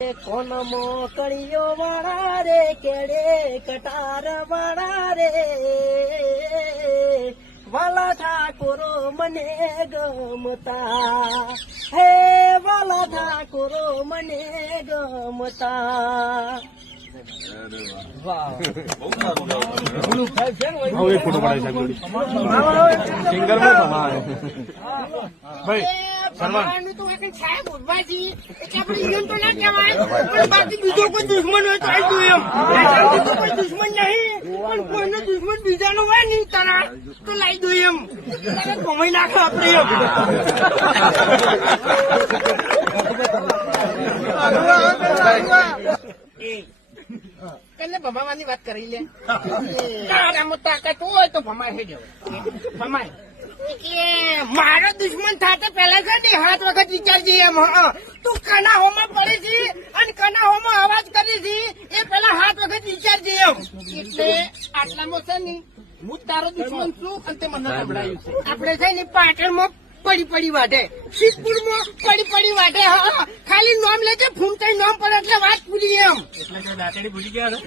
કોન મોકળીઓ વાળા રે કેડે કટાર વાળા રે વાલા ઠાકોરો મને ગમતા હે વાલા ઠાકોરો મને ગમતા સાહેબ ઉભા છીએ એટલે આપણે તો ના કહેવાય પણ બાકી બીજો કોઈ દુશ્મન હોય તો આવી એમ કોઈ દુશ્મન નહીં પણ કોઈનો દુશ્મન બીજાનો હોય નહીં તારા તો લાવી દો એમ કમાઈ નાખો આપણે એમ એટલે ભમાવાની વાત કરી લે તારામાં તાકાત હોય તો ભમાય છે ભમાય મારો દુશ્મન થતા પેલા છે ને 7 વખત વિચારજે એમ તું કના હોમાં પડે છે અને કના હોમાં અવાજ કરી છે એ પેલા 7 વખત વિચારજે એમ એટલે આટલામાં છે ને હું તારો દુશ્મન છું અને તે મને સંભળાયું છે આપણે છે ને પાટણમાં પડી વાટે સિદ્ધપુરમાં પડી વાટે હા ખાલી નામ લે છે ફૂમતાઈ નામ પડે એટલે વાત પૂરી એમ એટલે દાંતડી ભૂલી ગયા